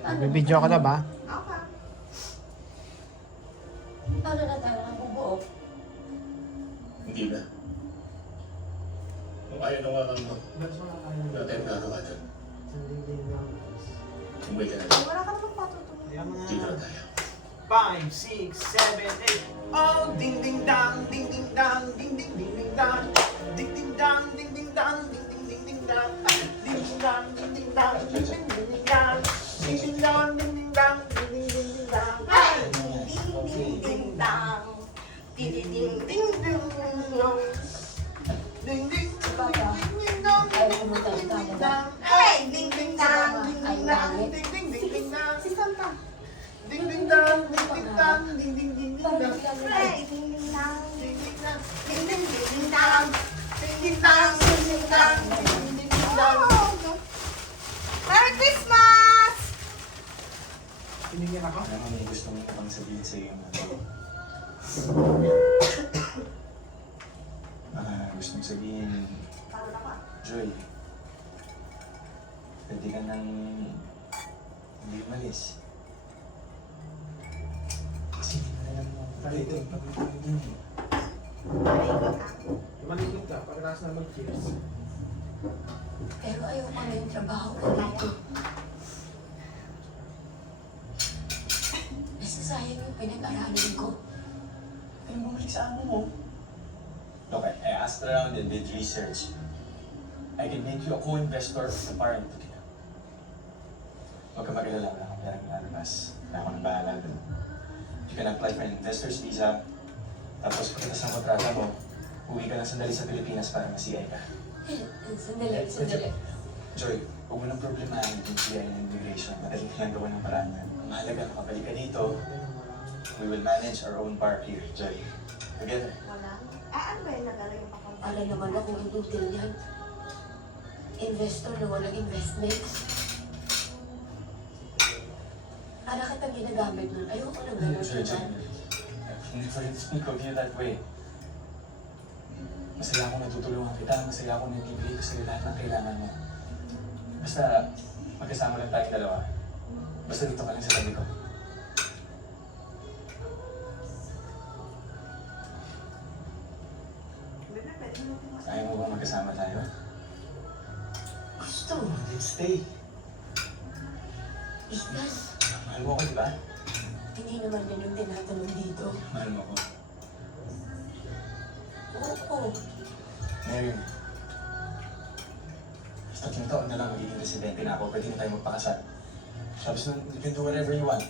Bibidyo ka na ba? Okay. Paano na tayo nabubuo? Hindi na. Kung ayaw na nga mo, wala tayong gagawa dyan. Umuwi ka na lang. Wala ka naman patutunod. Dito na tayo. 5, 6, 7, 8. Oh, ding ding dang, ding ding dang, ding ding ding ding dang, ding ding dang, ding ding dang, ding ding ding ding dang, ding ding dang, ding ding dang, ding ding ding ding dang, ding ding dang, ding ding dang, ding ding ding ding dang. Ding ding ding dang. Ding ding ding ding dong. Ding ding ding ding dong, Ayaw pumunta ng ding kama. dang. Hey, ding ding dang, ding ding dang. Ding ding ding ding dang. Si Santa. Ding ding dang, ding ding dang, ding ding ding ding Parang dang. biglang Hey, ding ding dang. Ding ding dang, Ding ding ding ding dang. ding ding dang, ding ding dang, ding ding ding dang. Oh, Merry Christmas! Pinigyan ako. Alam mo, may gusto mo pang sabihin sa iyo. Gusto mong sabihin, Pagod ako. Joy, pwede ka nang hindi umalis. Kasi hindi mo na lang mo. Dito, pagod din eh. Malikot ka. Malikot ka, pagkatapos na mag-cheers. Pero ayaw pa na yung trabaho ko dito. Nasasayang yung pinag-aralan ko. Pero bumalik sa amo mo. Look, I asked around and did research. I can make you a co-investor of the parent. Huwag ka mag-alala, wala akong perang lalabas. Wala akong bahala dun. You can apply for an investor's visa. Tapos pagkatapos ng kontrata mo, uwi ka lang sandali sa Pilipinas para ma-CI ka. Sandali. Joy, huwag mo nang problemahan yung CI and immigration. Madaling lang gawa ng paraan yan. Ang mahalaga, makabalik ka dito. We will manage our own bar here, Joy. Together. Wala. Ano ba yung nagala yung papunta? Alam naman akong indutil yan. Investor na walang investment. Para kitang ginagamit nun. Ayoko na gano'n Joy, siya. I never speak of you that way. Masaya akong natutulungan kita, masaya akong nagbibigay ko sa'yo lahat ng kailangan mo. Basta, magkasama lang tayong dalawa. Basta dito ka lang sa tabi ko. Bebe, pwede mo kung Ayaw mo bang magkasama tayo? Gusto. Then stay. Ethan, Mahal mo ako, di ba? hindi naman yan yung tinatanong dito. Mahal mo ako. Oo. Mary, sa 3 taon na lang magiging residente na ako, pwede na tayo magpakasal. Tapos nun, you can do whatever you want.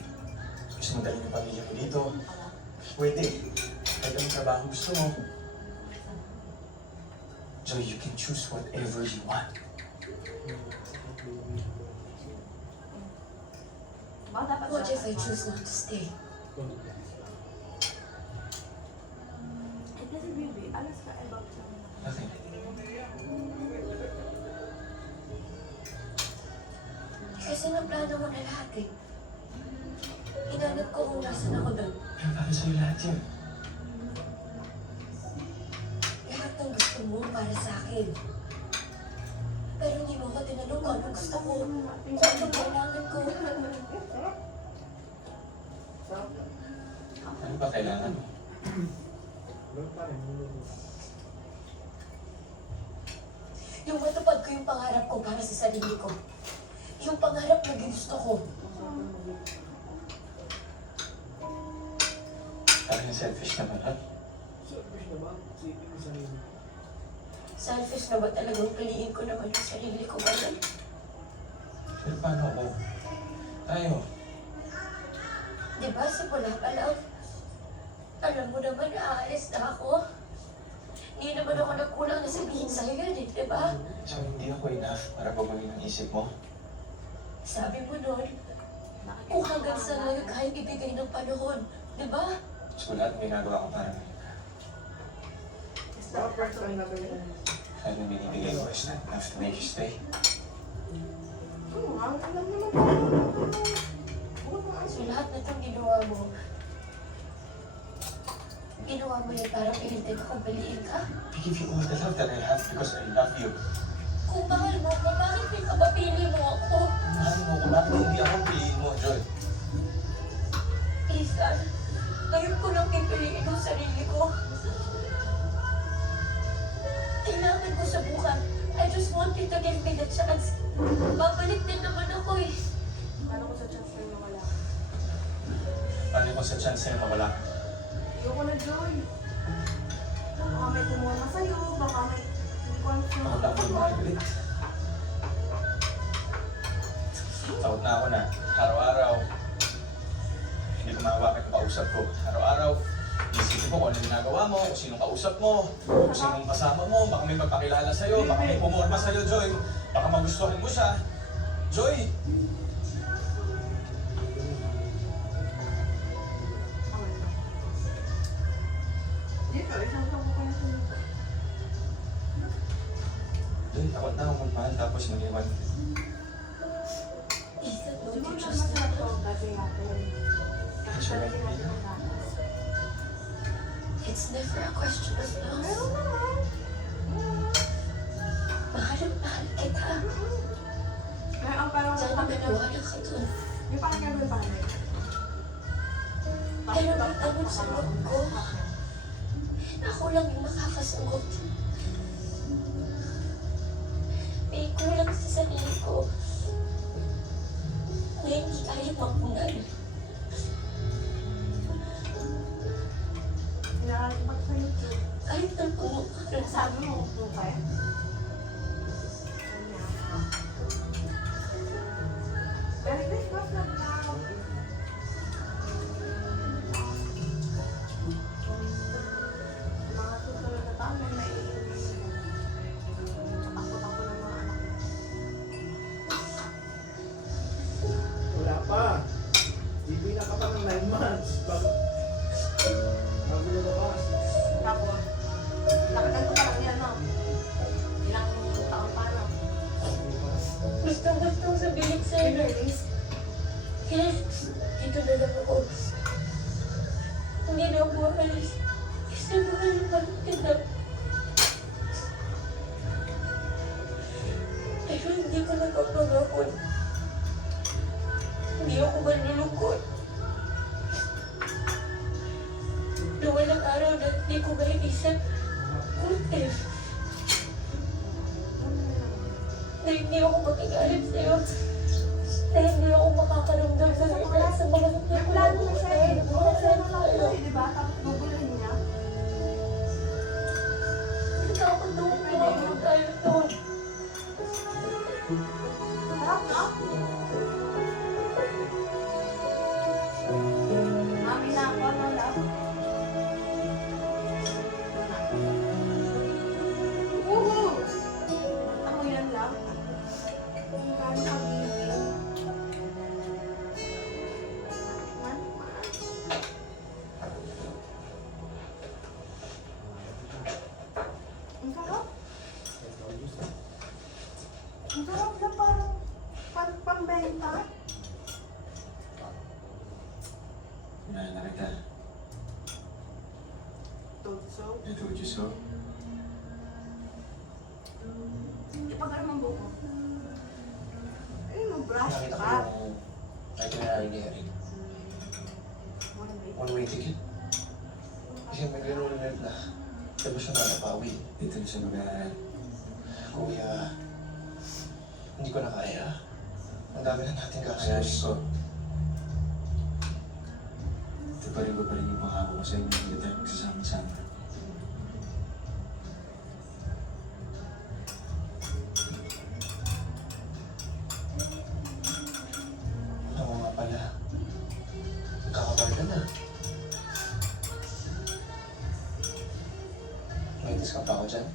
Gusto mo dalhin yung pamilya mo dito, pwede. Kahit anong trabaho gusto mo. Joy, you can choose whatever you want. Baka dapat What if I choose not to stay? Eh, kasi baby, alas ka about sa Nothing. Kasi naplano mo na lahat eh. Hinanap ko kung nasan ako doon. Pero para sa'yo lahat yun. Lahat ng gusto mo para sa akin. Pero hindi mo ko tinanong kung anong gusto ko. Kung anong kailangan ko. Ano ba kailangan mo? Yung matupad ko yung pangarap ko para sa sarili ko. Yung pangarap na ginusto ko. Parang yung selfish naman, ha? Selfish na ba talagang piliin ko naman yung sarili ko ngayon? Pero paano ako? Tayo. Diba, simula pa lang, alam mo naman na aalis na ako. Hindi naman ako nagkulang na sabihin sa'yo yun eh, diba? So, hindi ako enough para baguhin ang isip mo? Sabi mo nun, kung hanggang sa ngayon kaya ibigay ng panahon, diba? So, lahat ng ginagawa ko para ngayon. Lahat ng binibigay ko is not enough to make you stay. alam mo na So lahat na itong ginawa mo yan para pilitin akong piliin ka? I give you all the love that I have because I love you. Kung mahal mo ko, bakit pinapapili mo ako? Mahal mo ko, bakit hindi ako piliin mo? subukan. I just want you to give me the chance. Babalik din naman ako eh. Paano ko sa chance na wala? Paano kung sa chance na mawala? Ayoko na, Joy. Baka may kumama sa'yo, baka may... Hindi ko alam sa'yo. Ako na ako yung Margaret. Takot na ako na araw-araw hindi ko mahawakan yung kausap ko. Araw-araw, isipin ko kung ano yung ginagawa mo, kung sinong kausap mo, kung sinong kasama mo, baka may magpakilala sa'yo, baka may pumorma sa'yo, Joy. Baka magustuhan mo siya. Joy! Dito, isang sabo ko na sa'yo. Joy, takot na ako magmahal tapos mag-iwan. Ethan, Di don't ba you naman trust me? masarap to dati natin? Kasi Sure. talaga natin ang gatas. It's never a question of Meron love. naman. Mahal at mahal kita. Meron parang Sana maniwala ka dun. may parang gagawin pa rin. Pero may tanong sa loob ko. Ako lang yung makakasagot. May kulang sa sarili ko na hindi kaya mapunan. Pinakalipat sa YouTube. Kahit na puno ka rin sa Sabi mo, okay? Merry Christmas na po. Mga susunod na taon, may maiinis. Takot ako ng mga anak. Wala pa. Hindi na ka pa ng 9 months. Bago lumabas. Tapos, lakadan ko parang yan, no? Ilang taon pa, no? Gusto sabihin sa'yo. Kaya dito na lang ako. Hindi na ako alis. Gusto mo ka kita. Pero hindi ko nagpapagapon. Hindi ako manlulungkot. Na walang araw na hindi ko maiisip what if na hindi ako makigalit sa'yo. Na hindi ako makakaramdam ng ina sa mga Nakulado na siya eh. nagpapagapon Wala na sa'yo. lang di ba? Tapos bubulin niya. Natakot ako kumabot tayo doon. Harap na. Mami na ako, no, love? Woohoo! Ako yan, love. Kung gaano ka-giving. Man. Ang sarap. Ang sarap na parang pambenta. Kinain na kita. Tutso. I told you so. Ipag-aram ang buko. Ay, mag-brush Nakita ko ka. yung itinerary ni Eric. One way. One-way ticket. Kasi may gano'n na sabi siya na napawi. Dito na siya mag-aaral. Kuya, hindi ko na kaya. Ang dami na natin kakayanin ko. Tuparin ko pa rin yung pangako ko sa inyo. Hindi tayo magsasama-sama. Oo nga pala. Nagkakabal ka na. May discount pa ako dyan.